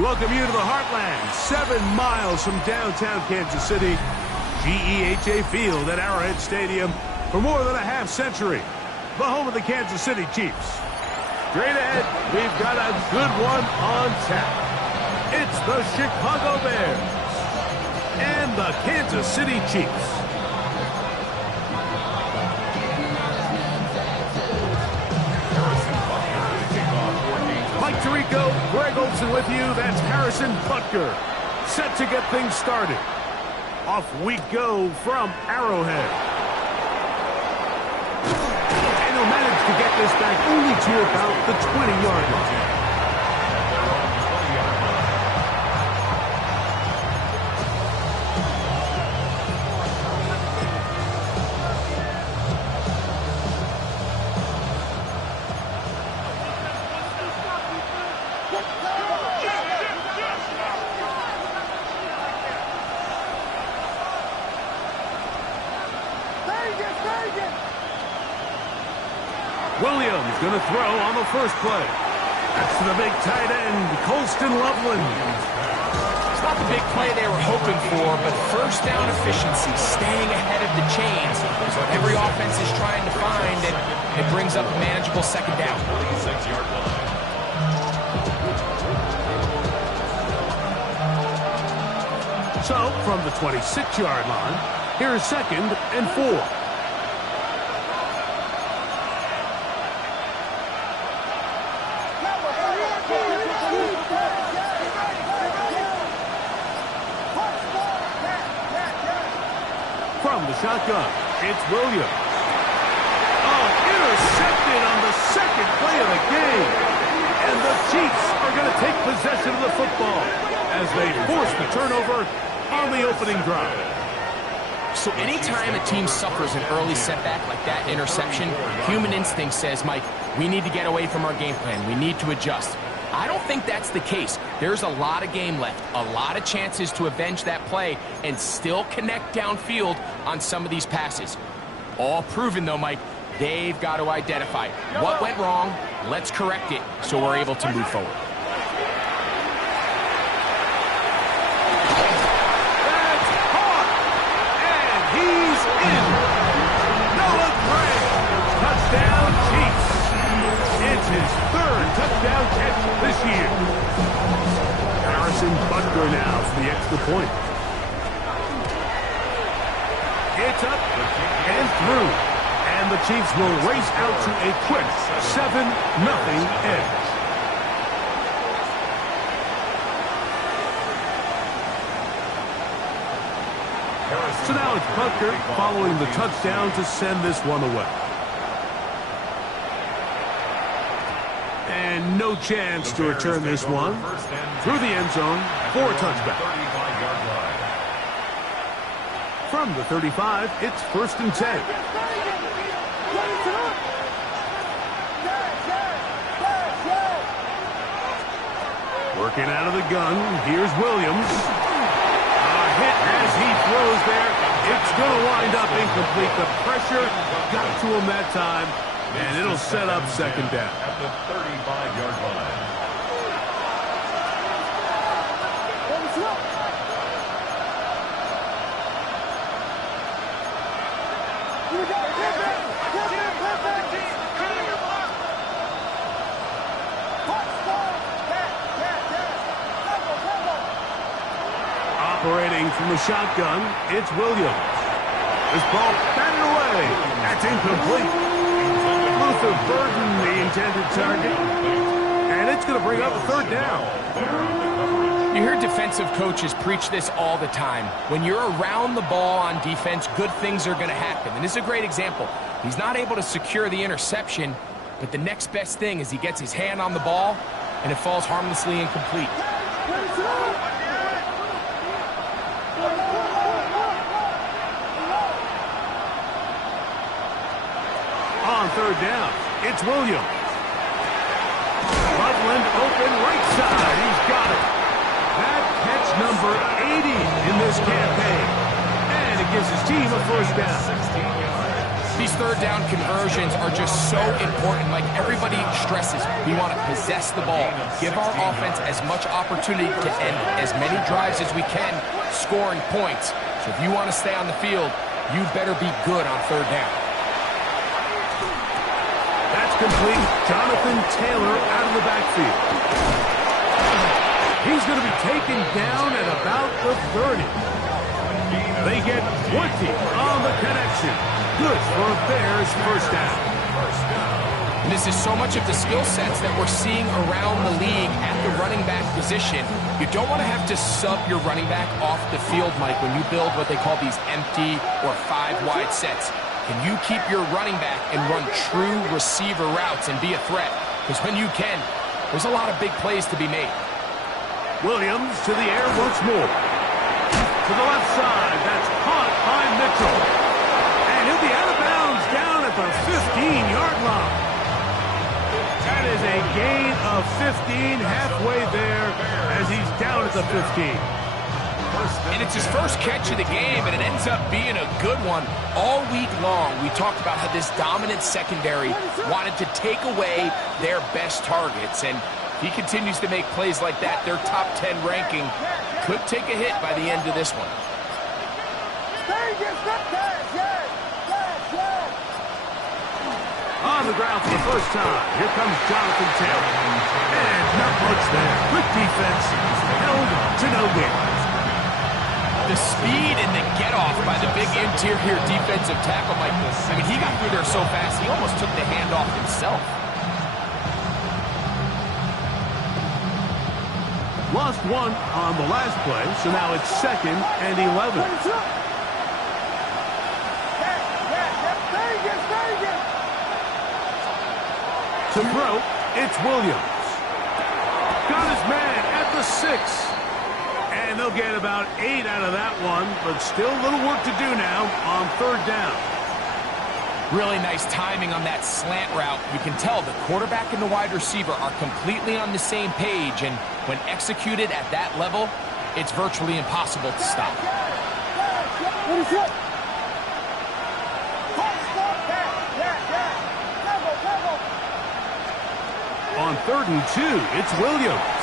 We welcome you to the Heartland, 7 miles from downtown Kansas City. GEHA Field at Arrowhead Stadium for more than a half-century. The home of the Kansas City Chiefs. Straight ahead, we've got a good one on tap. It's the Chicago Bears and the Kansas City Chiefs. Mike Tirico, Greg Olson with you. That's Harrison Butker. Set to get things started. Off we go from Arrowhead. And he'll manage to get this back only to about the 20-yard line. Williams going to throw on the first play. That's to the big tight end, Colston Loveland. It's not the big play they were hoping for, but first down efficiency, staying ahead of the chains is what every offense is trying to find, and it brings up a manageable second down. So, from the 26-yard line, here's 2nd and 4. From the shotgun, it's Williams. Oh, intercepted on the second play of the game. And the Chiefs are going to take possession of the football as they force the turnover on the opening drive. So anytime a team suffers an early setback like that interception, human instinct says, Mike, we need to get away from our game plan. We need to adjust. I don't think that's the case. There's a lot of game left, a lot of chances to avenge that play and still connect downfield on some of these passes. All proven, though, Mike, they've got to identify what went wrong, let's correct it so we're able to move forward. That's caught! And he's in! Noah Gray! Touchdown, Chiefs! It's his 3rd touchdown catch this year. Harrison Butker now for the extra point. It's up and through. And the Chiefs will race out to a quick 7-0 edge. So now it's Butker following the touchdown to send this one away. And no chance to return this one through the end zone for a touchback. From the 35, it's 1st and 10. Working out of the gun, here's Williams. A hit as he throws there. It's going to wind up incomplete. The pressure got to him that time. And it'll set up 2nd down. At the 35-yard line. Operating from the shotgun, it's Williams. This ball batted away. That's incomplete. Luther Burden, the intended target. And it's going to bring up a 3rd down. You hear defensive coaches preach this all the time. When you're around the ball on defense, good things are going to happen. And this is a great example. He's not able to secure the interception, but the next best thing is he gets his hand on the ball, and it falls harmlessly incomplete. On 3rd down, it's Williams. Loveland open right side. He's got it. That catch number 80 in this campaign. And it gives his team a 1st down. These third down conversions are just so important. Like everybody stresses, we want to possess the ball, give our offense as much opportunity to end as many drives as we can, scoring points. So if you want to stay on the field, you better be good on third down. That's complete. Jonathan Taylor out of the backfield. He's going to be taken down at about the 30. They get 20 on the connection. Good for a Bears first down. And this is so much of the skill sets that we're seeing around the league at the running back position. You don't want to have to sub your running back off the field, Mike, when you build what they call these empty or 5-wide sets. Can you keep your running back and run true receiver routes and be a threat? Because when you can, there's a lot of big plays to be made. Williams to the air once more. To the left side, that's caught by Mitchell. And he'll be out of bounds down at the 15-yard line. That is a gain of 15 halfway there as he's down at the 15. And it's his first catch of the game, and it ends up being a good one. All week long, we talked about how this dominant secondary wanted to take away their best targets. And if he continues to make plays like that, their top 10 ranking could take a hit by the end of this one. On the ground for the first time, here comes Jonathan Taylor. And not much there. Good defense, held to no gain. The speed and the get-off by the big interior defensive tackle, Mike. I mean, he got through there so fast, he almost took the handoff himself. Lost one on the last play, so now it's 2nd and 11. To throw, it's Williams. Got his man at the 6. And they'll get about 8 out of that one, but still a little work to do now on third down. Really nice timing on that slant route. You can tell the quarterback and the wide receiver are completely on the same page, and when executed at that level, it's virtually impossible to stop. On 3rd and 2, it's Williams.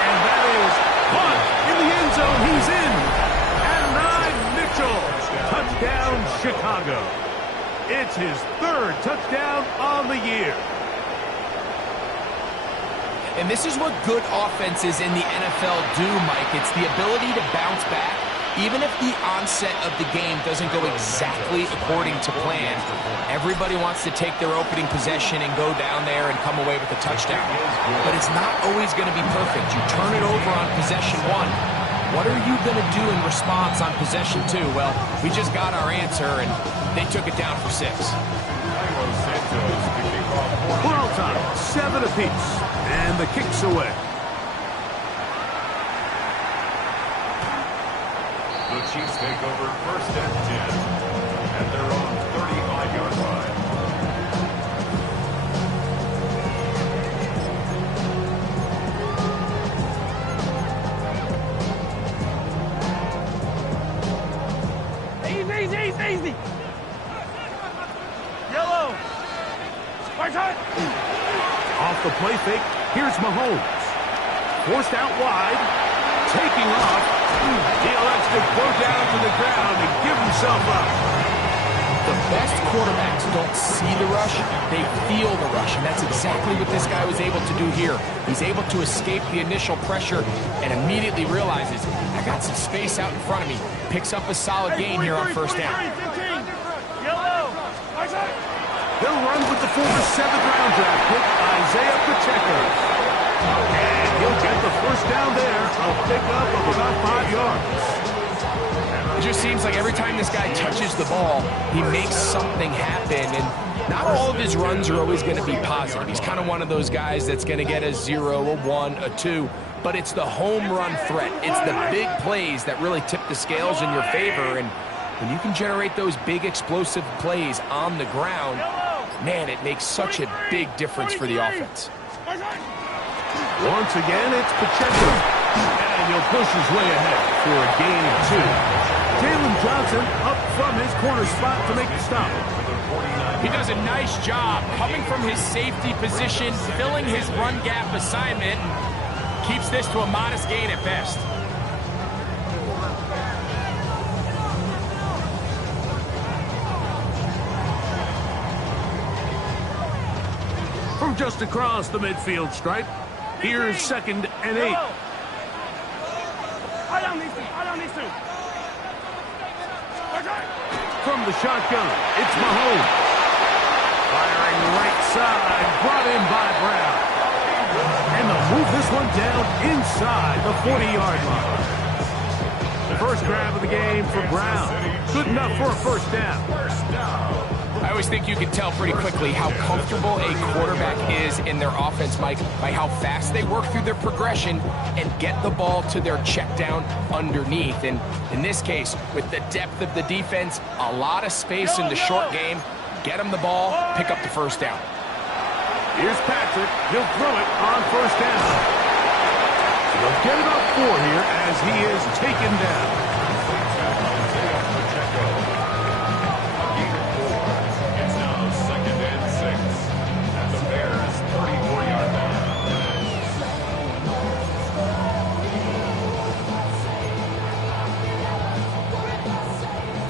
And that is caught in the end zone. He's in. Adonai Mitchell. Touchdown, Chicago. It's his 3rd touchdown on the year. And this is what good offenses in the NFL do, Mike. It's the ability to bounce back, even if the onset of the game doesn't go exactly according to plan. Everybody wants to take their opening possession and go down there and come away with a touchdown. But it's not always going to be perfect. You turn it over on possession 1. What are you going to do in response on possession 2? Well, we just got our answer, and they took it down for 6. We're all time, 7 apiece, and the kick's away. The Chiefs take over 1st and 10 at their own 35-yard line. Easy. Yellow. Off the play fake, here's Mahomes. Forced out wide, taking off. He elects to go down to the ground and give himself up. The best quarterbacks don't see the rush, they feel the rush, and that's exactly what this guy was able to do here. He's able to escape the initial pressure and immediately realizes, I got some space out in front of me. Picks up a solid gain here on first down. He'll run with the former 7th-round draft pick, Isaiah Pacheco. And he'll get the first down there, a pickup of about 5 yards. It just seems like every time this guy touches the ball, he makes something happen, and not all of his runs are always going to be positive. He's kind of one of those guys that's going to get a 0, a 1, a 2, but it's the home run threat. It's the big plays that really tip the scales in your favor, and when you can generate those big explosive plays on the ground, man, it makes such a big difference for the offense. Once again, it's Pacheco. And he'll push his way ahead for a gain of 2. Jalen Johnson up from his corner spot to make the stop. He does a nice job coming from his safety position, filling his run gap assignment, and keeps this to a modest gain at best. From just across the midfield stripe, here's 2nd and 8. From the shotgun, it's Mahomes. Firing right side, brought in by Brown. And they'll move this one down inside the 40-yard line. First grab of the game for Brown. Good enough for a first down. I always think you can tell pretty quickly how comfortable a quarterback is in their offense, Mike, by how fast they work through their progression and get the ball to their check down underneath. And in this case, with the depth of the defense, a lot of space in the short game, get them the ball, pick up the first down. Here's Patrick. He'll throw it on first down. They'll get about 4 here as he is taken down.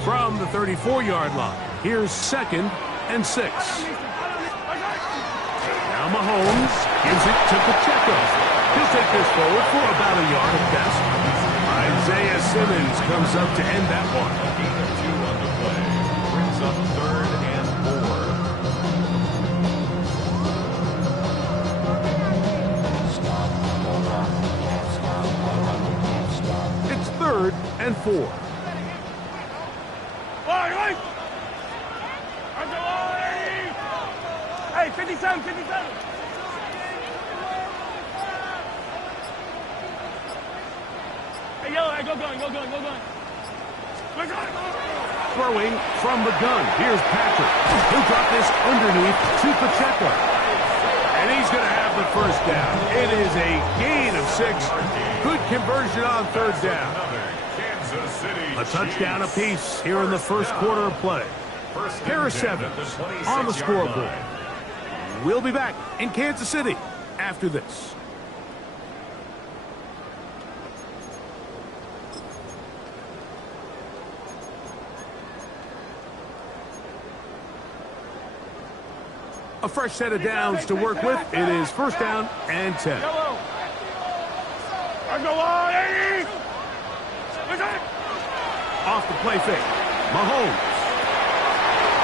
From the 34-yard line, here's 2nd and 6. Now Mahomes gives it to Pacheco. He'll take this forward for about a yard at best. Isaiah Simmons comes up to end that one. 2 on the play. Brings up 3rd and 4. It's 3rd and 4. Hey, 57, 57. Hey, yellow, hey, go gun. Throwing from the gun. Here's Patrick. He'll drop this underneath to Pacheco. And he's going to have the first down. It is a gain of 6. Good conversion on 3rd down. A touchdown apiece here in the first quarter of play. Pair of 7s on the scoreboard. We'll be back in Kansas City after this. A fresh set of downs to work with. It is 1st down and 10. Off the play fake. Mahomes.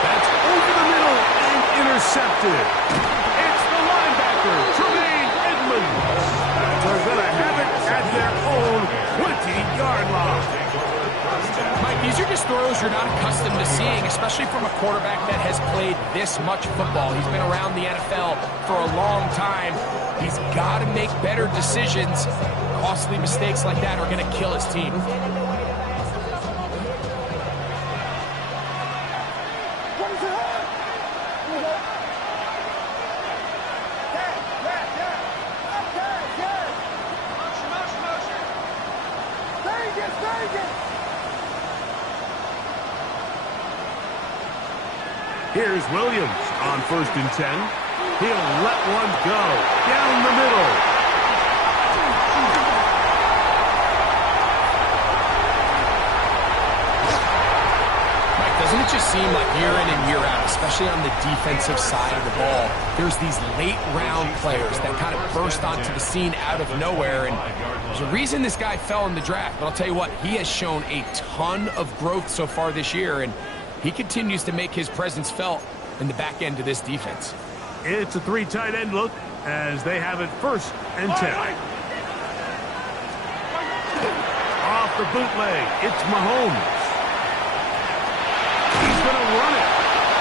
That's over the middle and intercepted. It's the linebacker, Tremaine Edmonds. They're going to have it at their own 20-yard line. Mike, these are just throws you're not accustomed to seeing, especially from a quarterback that has played this much football. He's been around the NFL for a long time. He's got to make better decisions. Costly mistakes like that are going to kill his team. Here's Williams on 1st and 10. He'll let one go down the middle. Mike, doesn't it just seem like year in and year out, especially on the defensive side of the ball, there's these late-round players that kind of burst onto the scene out of nowhere, and there's a reason this guy fell in the draft, but I'll tell you what, he has shown a ton of growth so far this year, and he continues to make his presence felt in the back end of this defense. It's a 3 tight end look as they have it 1st and 10. Off the bootleg, it's Mahomes. He's going to run it.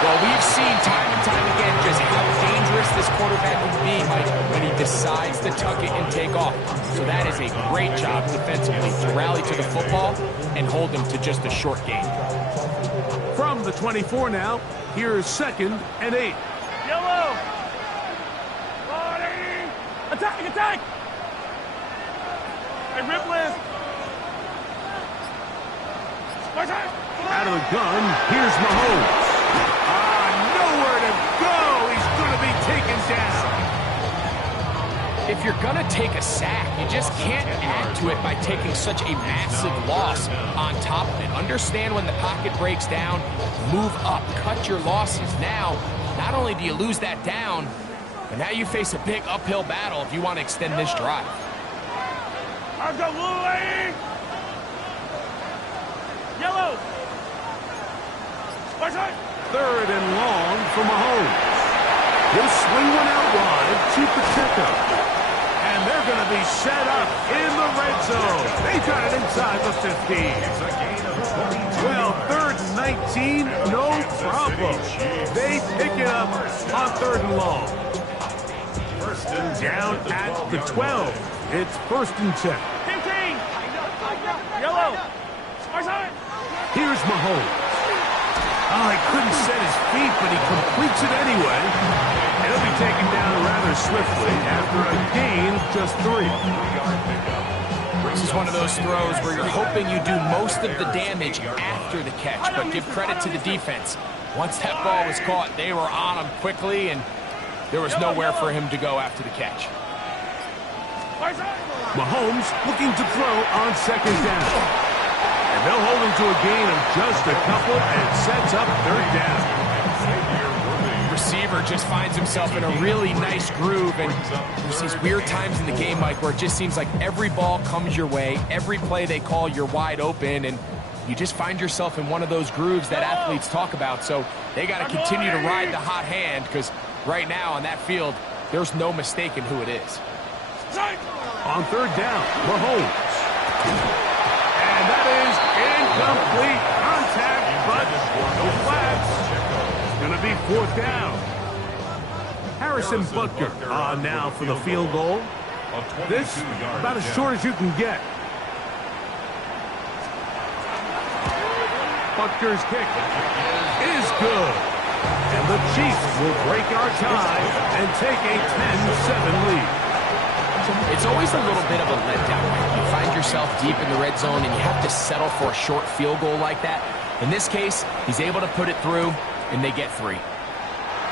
Well, we've seen time and time again just how dangerous this quarterback can be, Mike, when he decides to tuck it and take off. So that is a great job defensively to rally to the football and hold him to just a short gain. From the 24 now, here's 2nd and 8. Yellow. Attack, attack. Hey, rip list. Out of the gun, here's Mahomes. Nowhere to go. He's going to be taken down. If you're going to take a sack, you just can't add to it by taking such a massive loss on top of it. Understand when the pocket breaks down, move up, cut your losses. Now, not only do you lose that down, but now you face a big uphill battle if you want to extend this drive. I've got Louie! Yellow! Third and long for Mahomes. He'll swing one out wide to Pacheco. And they're going to be set up in the red zone. They got it inside the 15. Well, third and 19, no problem. They pick it up on third and long. Down at the 12. It's first and 10. 15! Yellow! Here's Mahomes. Oh, he couldn't set his feet, but he completes it anyway. And he'll be taken down rather swiftly after a gain of just 3. This is one of those throws where you're hoping you do most of the damage after the catch, but give credit to the defense. Once that ball was caught, they were on him quickly, and there was nowhere for him to go after the catch. Mahomes looking to throw on second down. And they'll hold him to a gain of just a couple and sets up third down. Receiver just finds himself in a really nice groove, and there's these weird times in the game, Mike, where it just seems like every ball comes your way, every play they call, you're wide open, and you just find yourself in one of those grooves that athletes talk about. So they got to continue to ride the hot hand, because right now on that field, there's no mistaking who it is. On third down, Mahomes. And that is incomplete contact, but no flags. It's going to be fourth down. Harrison Butker on now for the field goal. This about as short as you can get. Butker's kick is good. And the Chiefs will break our tie and take a 10-7 lead. It's always a little bit of a letdown. You find yourself deep in the red zone and you have to settle for a short field goal like that. In this case, he's able to put it through, and they get 3.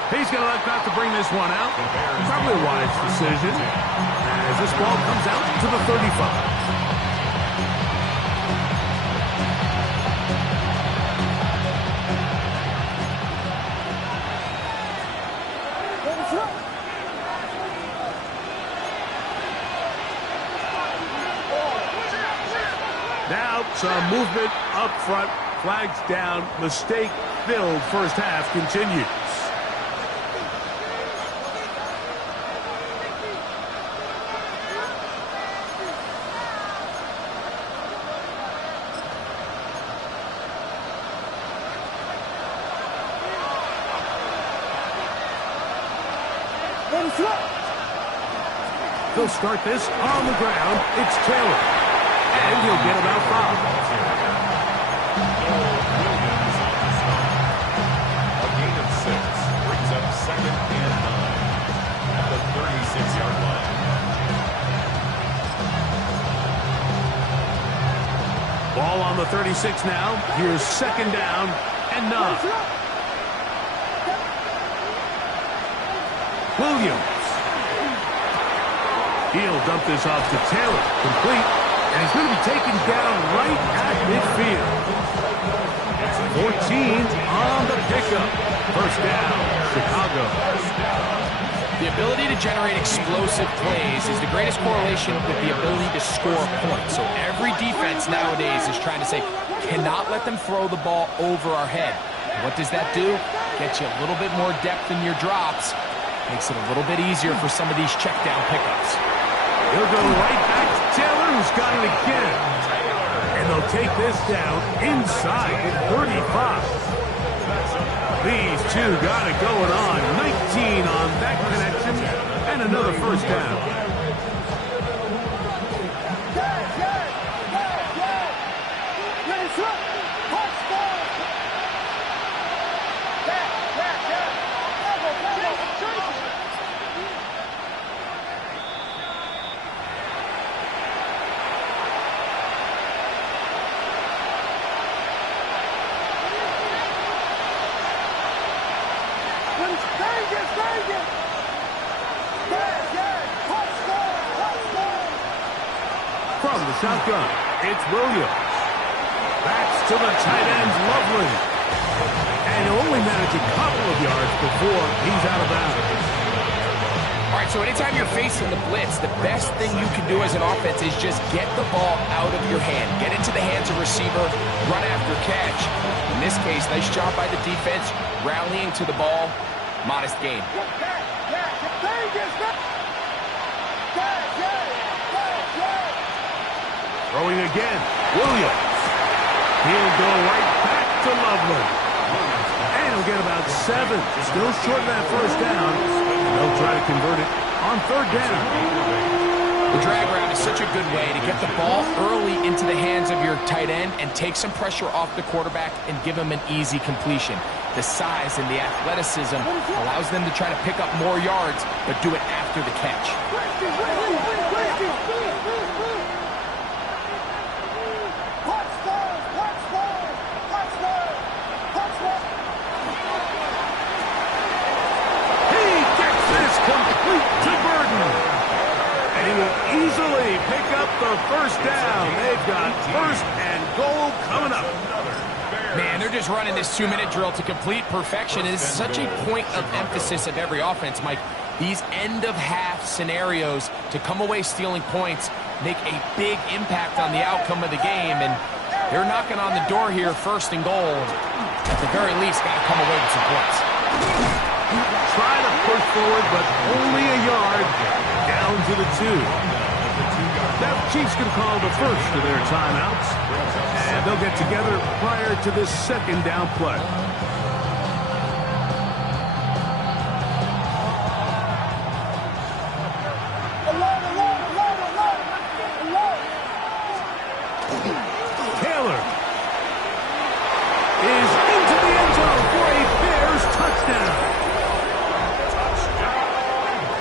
He's going to look out to bring this one out. Probably a wise decision as this ball comes out to the 35. Now some movement up front, flags down, mistake-filled first half continues. They'll start this on the ground. It's Taylor. And he'll get about 5. A gain of 6 brings up second and 9 at the 36-yard line. Ball on the 36 now. Here's second down and 9. Williams. He'll dump this off to Taylor. Complete. And he's going to be taken down right at midfield. 14 on the pickup. First down, Chicago. The ability to generate explosive plays is the greatest correlation with the ability to score points. So every defense nowadays is trying to say, cannot let them throw the ball over our head. What does that do? Get you a little bit more depth in your drops. Makes it a little bit easier for some of these check down pickups. He'll go right back to Taylor, who's got it again. And they'll take this down inside the 35. These two got it going on. 19 on that connection, and another first down. From the shotgun, it's Williams. Backs to the tight end, Loveland. And he'll only manage a couple of yards before he's out of bounds. All right, so anytime you're facing the blitz, the best thing you can do as an offense is just get the ball out of your hand. Get into the hands of receiver, run after catch. In this case, nice job by the defense, rallying to the ball. Modest gain. Throwing again, Williams. He'll go right back to Loveland. And he'll get about 7. Still short of that first down. They'll try to convert it on third down. The drag route is such a good way to get the ball early into the hands of your tight end and take some pressure off the quarterback and give him an easy completion. The size and the athleticism allows them to try to pick up more yards, but do it after the catch. Easily pick up the first down. They've got first and goal coming up. Man, they're just running this 2-minute drill to complete perfection. It is such a point of emphasis of every offense, Mike. These end-of-half scenarios to come away stealing points make a big impact on the outcome of the game, and they're knocking on the door here, first and goal. At the very least, got to come away with some points. Try to push forward, but only a yard down to the 2. Now the Chiefs can call the first of their timeouts, and they'll get together prior to this second down play. Taylor is into the end zone for a Bears touchdown.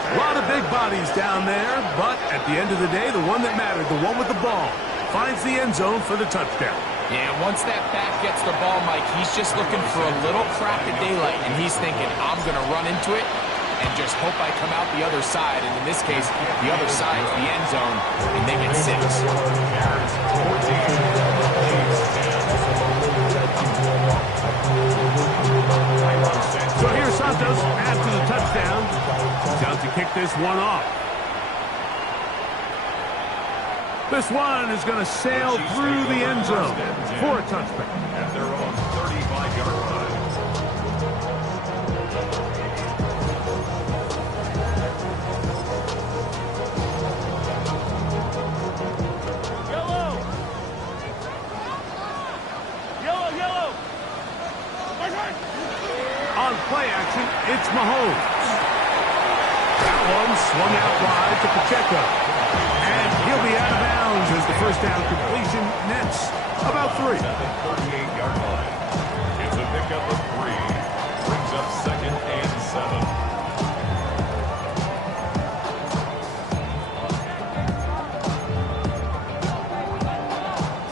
A lot of big bodies down there, but at the end of the day, the one that mattered, the one with the ball, finds the end zone for the touchdown. Yeah, once that back gets the ball, Mike, he's just looking for a little crack of daylight, and he's thinking, I'm going to run into it and just hope I come out the other side. And in this case, the other side is the end zone, and they get 6. So here's Santos after the touchdown. He's out to kick this one off. This one is going to sail through the end zone for a touchback. At their own 35-yard line. Yellow. On play action, it's Mahomes. That one swung out wide to Pacheco. And he'll be out of bounds as the first down completion nets about 3. At the 38-yard line. It's a pickup of 3. Brings up second and 7.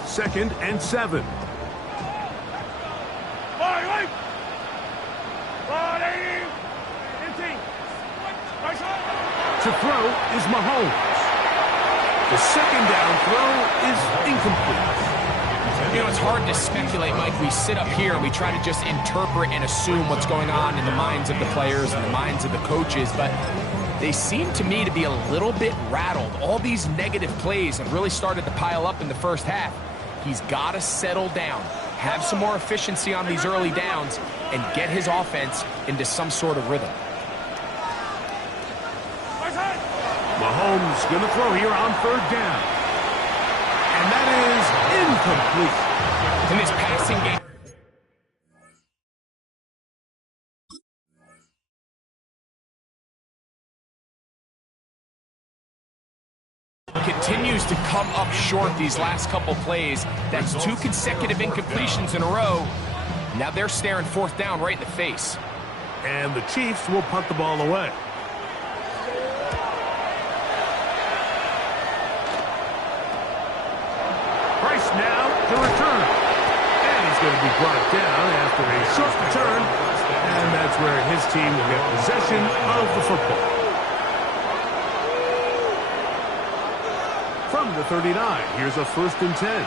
Second and 7. To throw is Mahomes. The second down throw is incomplete. You know, it's hard to speculate, Mike. We sit up here and we try to just interpret and assume what's going on in the minds of the players and the minds of the coaches, but they seem to me to be a little bit rattled. All these negative plays have really started to pile up in the first half. He's got to settle down, have some more efficiency on these early downs, and get his offense into some sort of rhythm. Mahomes going to throw here on third down. And that is incomplete. In this passing game, continues to come up short these last couple plays. That's 2 consecutive incompletions in a row. Now they're staring fourth down right in the face. And the Chiefs will punt the ball away. Price now to return. And he's going to be brought down after a short return. And that's where his team will get possession of the football. from the 39. Here's a 1st and 10.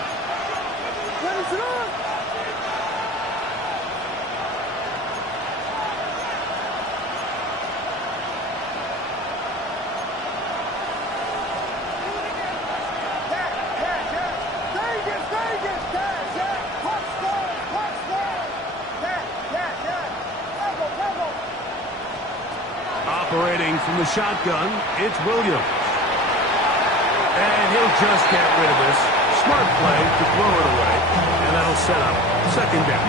Operating from the shotgun, it's Williams. And he'll just get rid of this. Smart play to throw it away. And that'll set up 2nd down.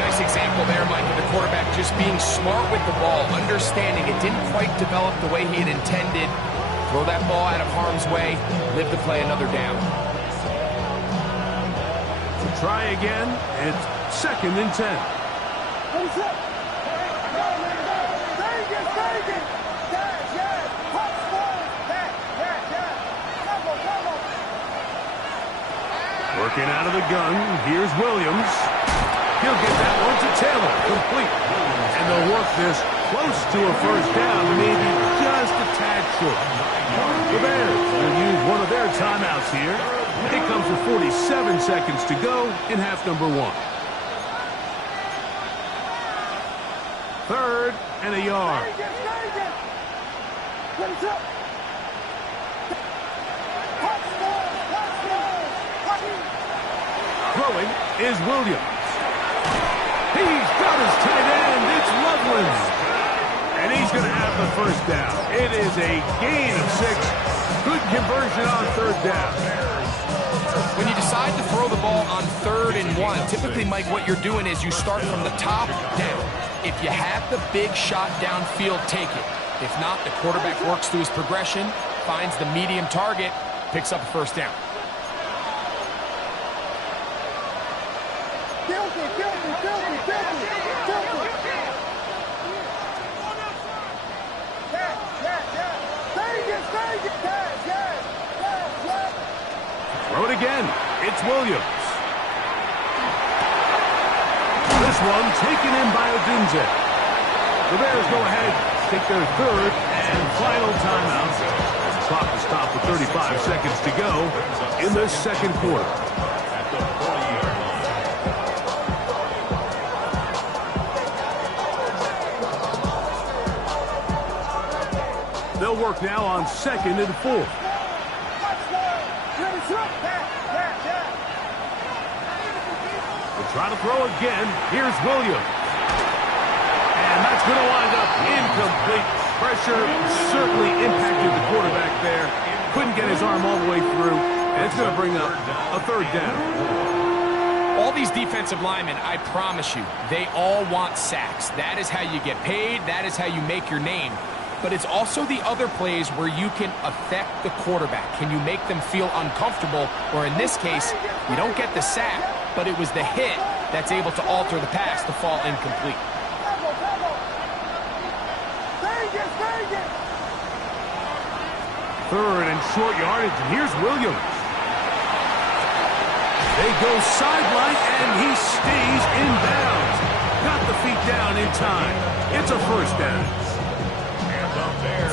Nice example there, Mike, of the quarterback just being smart with the ball, understanding it didn't quite develop the way he had intended. Throw that ball out of harm's way, live to play another down. To try again, it's 2nd and 10. Working out of the gun, here's Williams. He'll get that one to Taylor, complete. And they'll work this close to a 1st down, maybe just a tad short. The Bears will use one of their timeouts here. It comes with 47 seconds to go in half number 1. 3rd and a yard. Throwing is Williams. He's got his tight end. It's Loveland. And he's going to have the 1st down. It is a gain of 6. Good conversion on 3rd down. When you decide to throw the ball on 3rd and 1, typically, Mike, what you're doing is you start from the top down. If you have the big shot downfield, take it. If not, the quarterback works through his progression, finds the medium target, picks up a 1st down. Throw it again. It's Williams. This one taken in by Odunze. The Bears go ahead, take their 3rd and final timeout. The clock is stopped with 35 seconds to go in the 2nd quarter. They'll work now on 2nd and 4. They'll try to throw again. Here's Williams. And that's going to wind up incomplete. Pressure certainly impacted the quarterback there. Couldn't get his arm all the way through. And it's going to bring up a 3rd down. All these defensive linemen, I promise you, they all want sacks. That is how you get paid. That is how you make your name. But it's also the other plays where you can affect the quarterback. Can you make them feel uncomfortable? Or in this case, you don't get the sack, but it was the hit that's able to alter the pass to fall incomplete. 3rd and short yardage, and here's Williams. They go sideline, and he stays in bounds. Got the feet down in time. It's a 1st down.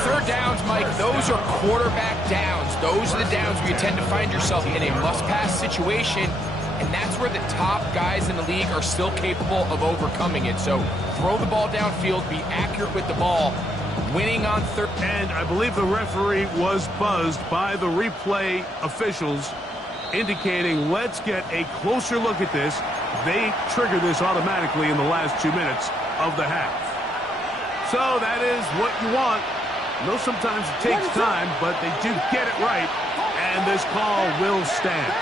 3rd downs, Mike, those are quarterback downs. Those are the downs where you tend to find yourself in a must-pass situation, and that's where the top guys in the league are still capable of overcoming it. So throw the ball downfield, be accurate with the ball, winning on 3rd. And I believe the referee was buzzed by the replay officials, indicating let's get a closer look at this. They trigger this automatically in the last 2 minutes of the half. So that is what you want. I know sometimes it takes time, but they do get it right, and this call will stand.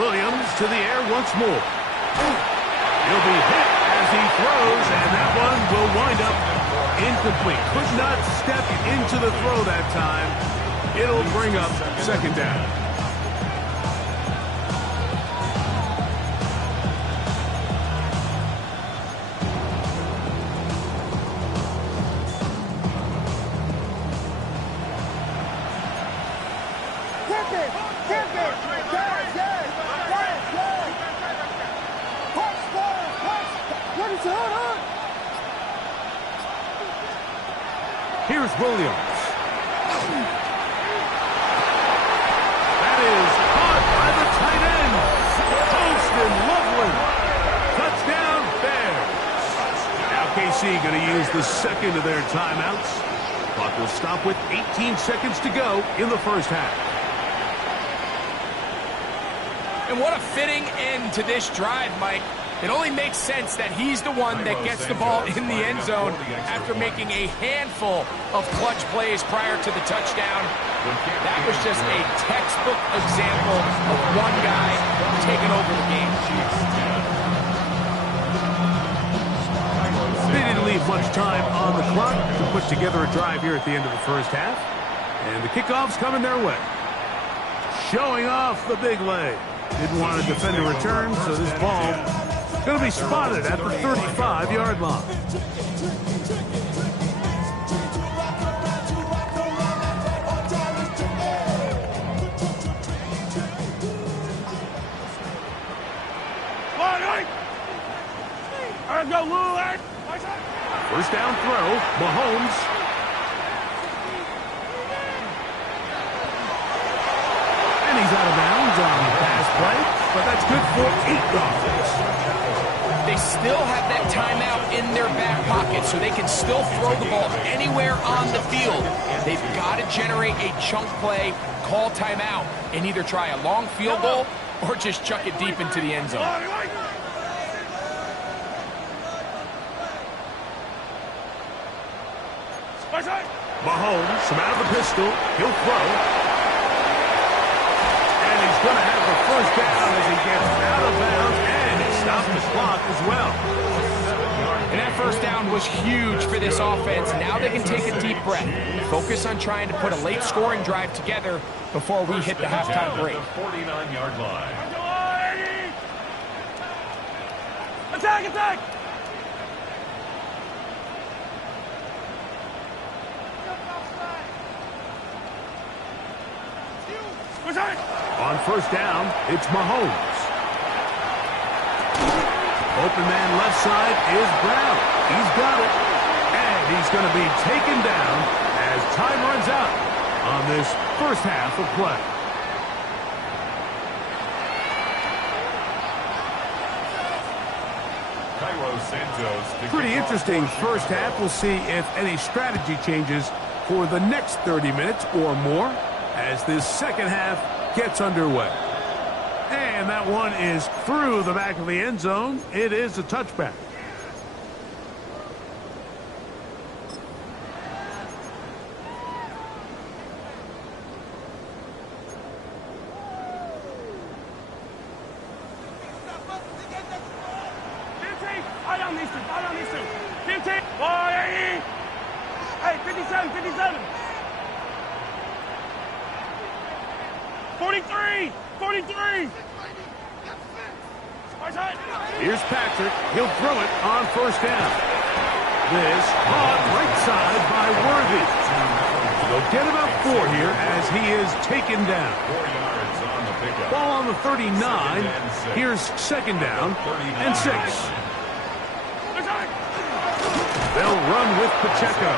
Williams to the air once more. He'll be hit as he throws, and that one will wind up incomplete. Could not step into the throw that time. It'll bring up 2nd down. Here's Williams. KC going to use the second of their timeouts. Clock will stop with 18 seconds to go in the first half. And what a fitting end to this drive, Mike. It only makes sense that he's the one that gets the ball in the end zone after making a handful of clutch plays prior to the touchdown. That was just a textbook example of one guy taking over the game. They didn't leave much time on the clock to put together a drive here at the end of the first half. And the kickoff's coming their way. Showing off the big leg. Didn't want to defend a return, so this ball going to be spotted at the 35-yard line. First down throw, Mahomes. And he's out of bounds on the pass play, but that's good for 8 yards. They still have that timeout in their back pocket, so they can still throw the ball anywhere on the field. They've got to generate a chunk play, call timeout, and either try a long field goal or just chuck it deep into the end zone. Mahomes from out of the pistol. He'll throw. And he's going to have the first down as he gets out of bounds, and it stops the clock as well. And that first down was huge for this offense. Now they can take a deep breath. Focus on trying to put a late scoring drive together before we hit the halftime break. 49-yard line. Attack, attack! On first down, it's Mahomes. Open man left side is Brown. He's got it. And he's going to be taken down as time runs out on this first half of play. Pretty interesting first half. We'll see if any strategy changes for the next 30 minutes or more as this second half gets underway. And that one is through the back of the end zone. It is a touchback. Hey, 57, 57. 43, 43. Here's Patrick. He'll throw it on first down. This caught right side by Worthy. They'll get about 4 here as he is taken down. 4 yards on the pickup. Ball on the 39. Here's second down and 6. They'll run with Pacheco.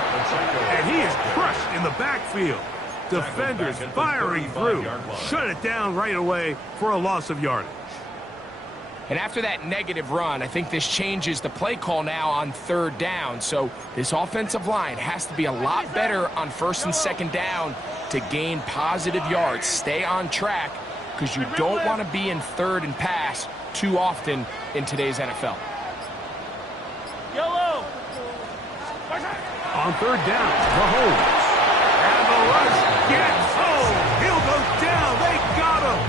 And he is crushed in the backfield. Defenders firing through. Shut it down right away for a loss of yardage. And after that negative run, I think this changes the play call now on third down. So this offensive line has to be a lot better on first and second down to gain positive yards. Stay on track because you don't want to be in third and pass too often in today's NFL. Yellow. On third down, Mahomes. And the rush gets home. He'll go down. They got him.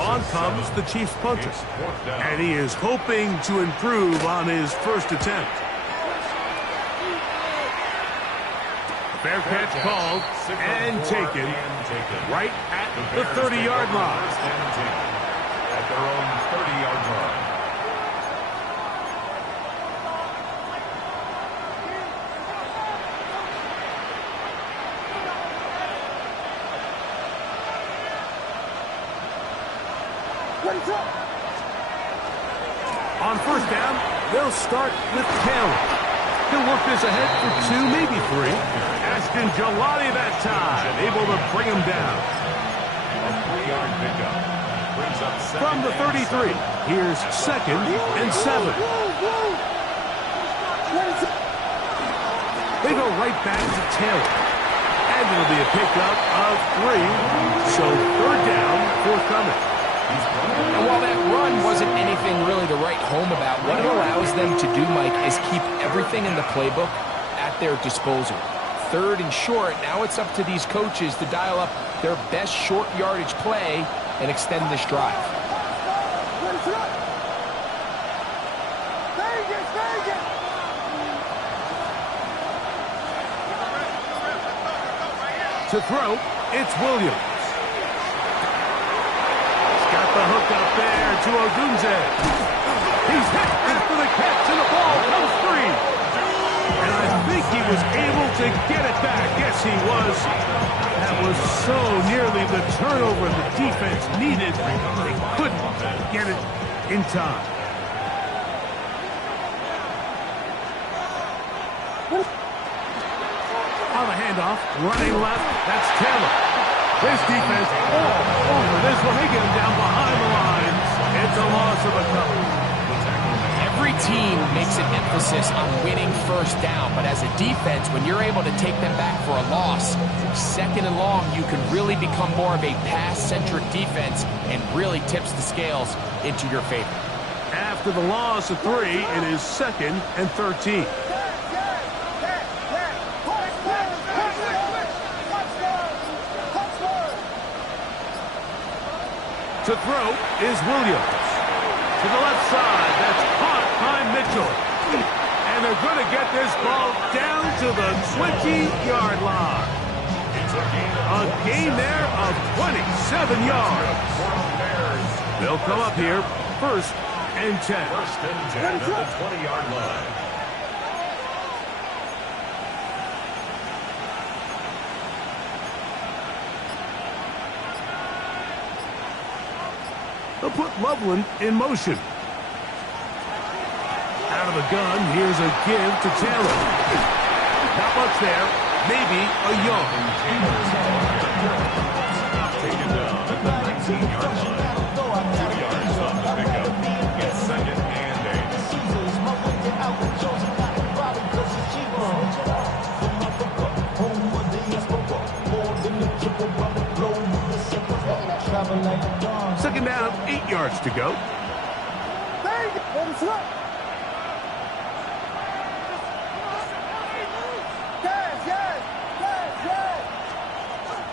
On comes the Chiefs punter. And he is hoping to improve on his first attempt. Fair catch called and taken right at the 30-yard line. At their own 30-yard line. On first down, they'll start with Taylor. He'll work this ahead for 2, maybe 3. Ashton Gillotte that time, able to bring him down. A 3-yard pickup. Brings up From the 33, here's second and 7. go right back to Taylor. And it'll be a pickup of 3. So third down, forthcoming. And while that run wasn't anything really to write home about, what it allows them to do, Mike, is keep everything in the playbook at their disposal. Third and short, now it's up to these coaches to dial up their best short yardage play and extend this drive. To throw, it's Williams. He's got the hook up there to Odunze. He's hit after the catch, and the ball comes free. And I think he was able to get it back. Yes, he was. That was so nearly the turnover the defense needed. They couldn't get it in time. On the handoff, running left, that's Taylor. His defense all over this one. They get him down behind the lines. It's a loss of a couple. Every team makes an emphasis on winning first down, but as a defense, when you're able to take them back for a loss, second and long, you can really become more of a pass-centric defense and really tips the scales into your favor. After the loss of 3, it is 2nd and 13. To throw is Williams. To the left side, that's caught by Mitchell. And they're going to get this ball down to the 20-yard line. A gain there of 27 yards. They'll come up here, 1st and 10. 1st and 10 at the 20-yard line. They'll put Loveland in motion. Out of the gun, here's a give to Taylor. Not much there. Maybe a yard. Taken down at the 19-yard line. 2 yards on the pickup. It's 2nd and 8. Second down, 8 yards to go.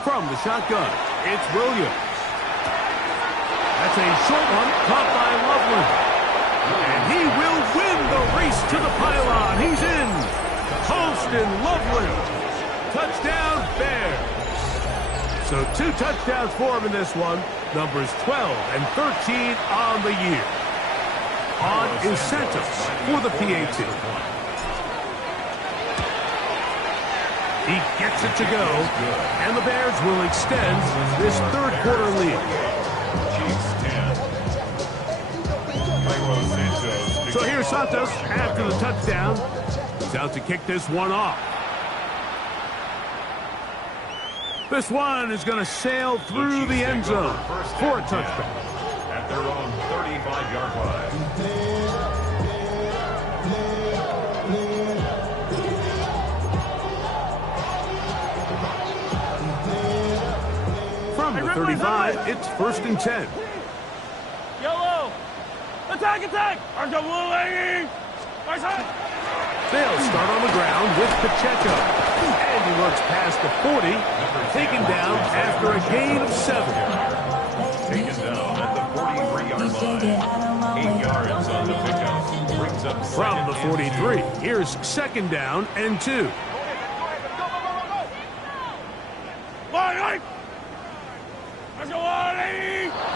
From the shotgun, it's Williams. That's a short one, caught by Loveland. And he will win the race to the pylon. He's in. Colston Loveland. Touchdown, Bears. So 2 touchdowns for him in this one. Numbers 12 and 13 on the year. On is Santos for the PAT. He gets it to go, and the Bears will extend this 3rd quarter lead. So here's Santos after the touchdown. He's out to kick this one off. This one is going to sail through the end zone for a touchdown. At their own 35-yard line. From the 35, it's 1st and 10. Yellow. Attack, attack. Argo blue, lady. Right side. They'll start on the ground with Pacheco. And he looks past the 40, taken down after a gain of 7. Taken down at the 43-yard line. 8 yards on the pickup. Brings up From the 43, here's 2nd down and 2.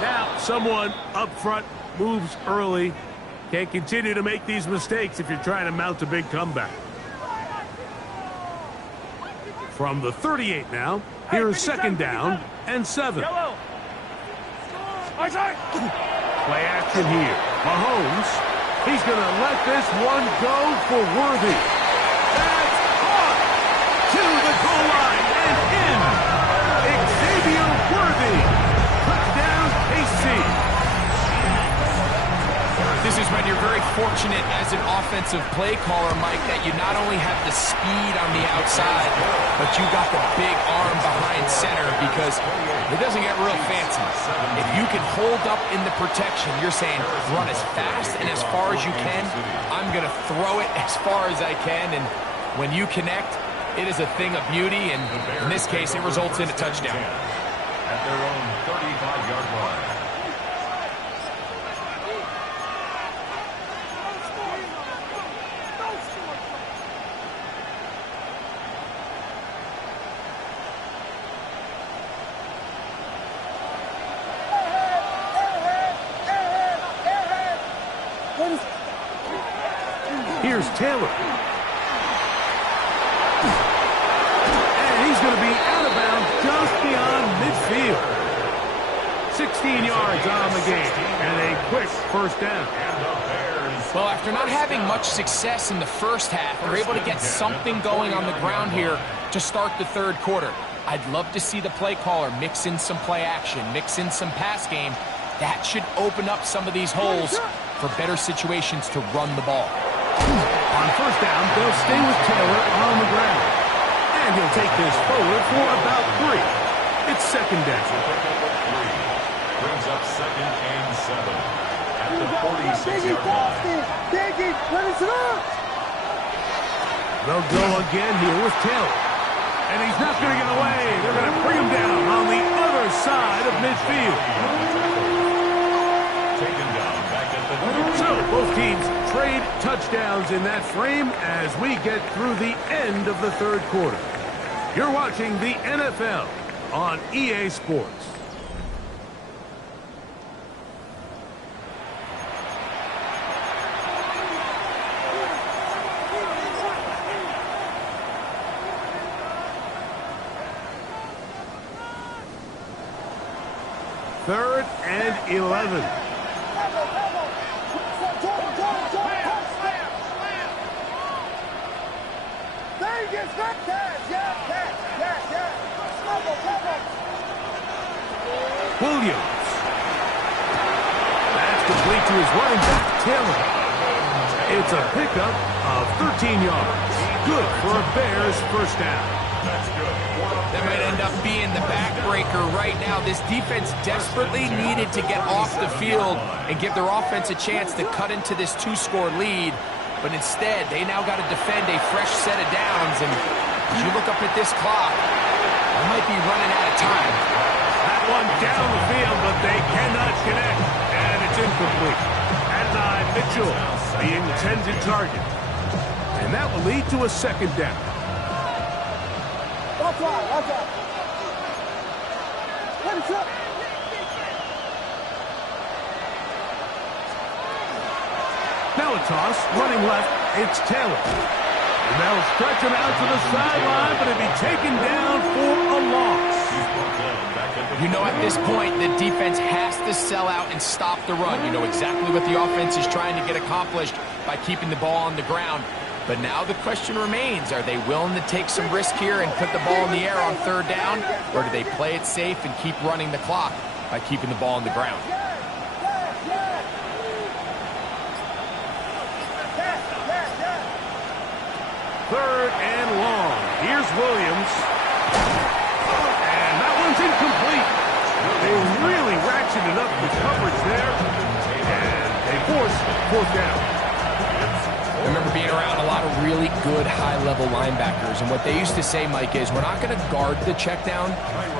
Now, someone up front moves early. Can't continue to make these mistakes if you're trying to mount a big comeback. From the 38 now, here's 2nd down and 7. Yellow. Right side. Play action here. Mahomes, he's going to let this one go for Worthy. That's caught to the goal line and in. Xavier Worthy. Touchdown, KC. This is when you're very fortunate fortunate as an offensive play caller, Mike, that you not only have the speed on the outside, but you got the big arm behind center, because it doesn't get real fancy. If you can hold up in the protection, you're saying run as fast and as far as you can. I'm going to throw it as far as I can, and when you connect, it is a thing of beauty, and in this case, it results in a touchdown. At their own 35-yard line. Here's Taylor. And he's going to be out of bounds just beyond midfield. 16 yards on the game, and a quick first down. Well, after not having much success in the first half, they're able to get something going on the ground here to start the third quarter. I'd love to see the play caller mix in some play action, mix in some pass game. That should open up some of these holes for better situations to run the ball. On first down, they'll stay with Taylor on the ground. And he'll take this forward for about 3. It's second down. Brings up 2nd and 7 at the 46-yard line. They'll go again here with Taylor. And he's not going to get away. They're going to bring him down on the other side of midfield. Taken down back at the So both teams trade touchdowns in that frame as we get through the end of the third quarter. You're watching the NFL on EA Sports. Third and 11. Williams. That's complete to his running back, Taylor. It's a pickup of 13 yards. Good for a Bears first down. That might end up being the backbreaker right now. This defense desperately needed to get off the field and give their offense a chance to cut into this 2-score lead. But instead, they now got to defend a fresh set of downs. And as you look up at this clock, they might be running out of time. That one down the field, but they cannot connect. And it's incomplete. Adonai Mitchell, the intended target. And that will lead to a second down. Watch out. Let him shot. Now a toss, running left, it's Taylor. And they'll stretch him out to the sideline, but it'll be taken down for a loss. You know, at this point, the defense has to sell out and stop the run. You know exactly what the offense is trying to get accomplished by keeping the ball on the ground. But now the question remains, are they willing to take some risk here and put the ball in the air on third down? Or do they play it safe and keep running the clock by keeping the ball on the ground? Third and long. Here's Williams. And that one's incomplete. They really ratcheted up the coverage there. And they force fourth down. I remember being around a lot of really good high-level linebackers, and what they used to say, Mike, is we're not going to guard the check down,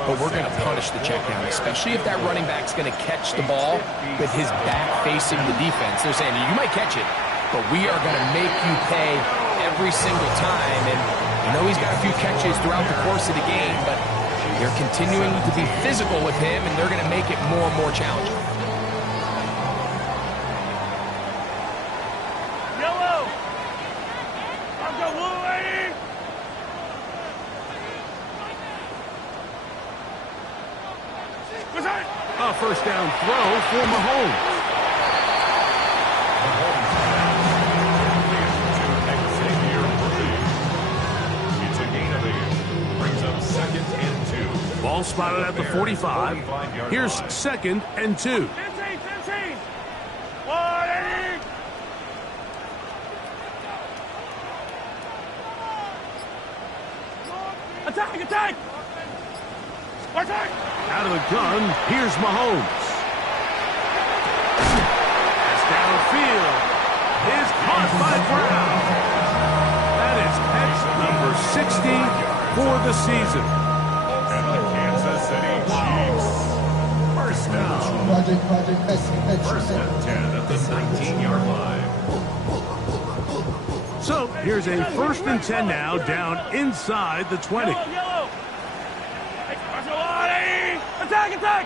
but we're going to punish the check down, especially if that running back's going to catch the ball with his back facing the defense. They're saying, you might catch it, but we are going to make you pay every single time. And I know he's got a few catches throughout the course of the game, but they're continuing to be physical with him, and they're going to make it more and more challenging. A first down throw for Mahomes. It's a gain of 8. Brings up 2nd and 2. Ball spotted at the 45. Here's 2nd and 2. 15. 180. the gun, here's Mahomes. Pass downfield is caught by Brown. That is catch number 60 for the season. And the Kansas City Chiefs. First down. First and 10 at the 19-yard line. So here's a first and 10 now, down inside the 20. Yellow. Attack, attack.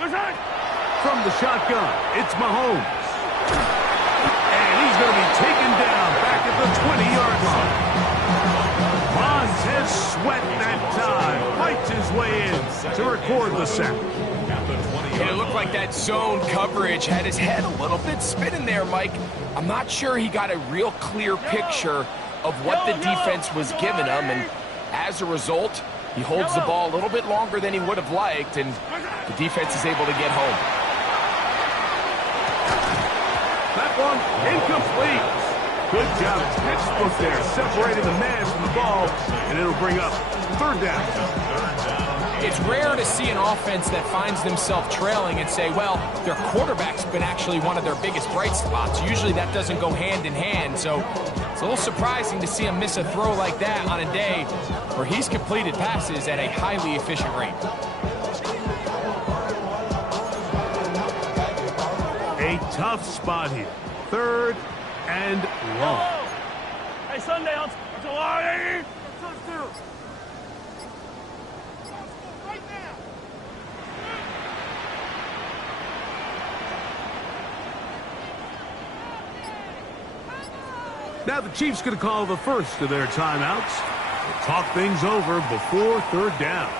Attack. From the shotgun, it's Mahomes. And he's going to be taken down back at the 20-yard line. Montez Sweat that time fights his way in to record the sack. And it looked like that zone coverage had his head a little bit spinning there, Mike. I'm not sure he got a real clear picture of what the defense was giving him, and as a result, he holds the ball a little bit longer than he would have liked, and the defense is able to get home. That one incomplete. Good job, textbook there, separating the man from the ball, and it'll bring up third down. It's rare to see an offense that finds themselves trailing and say, well, their quarterback's been actually one of their biggest bright spots. Usually that doesn't go hand in hand, so it's a little surprising to see him miss a throw like that on a day where he's completed passes at a highly efficient rate. A tough spot here. Third and long. Hey, Sundance. It's a lot. Now the Chiefs going to call the first of their timeouts. They'll talk things over before third down.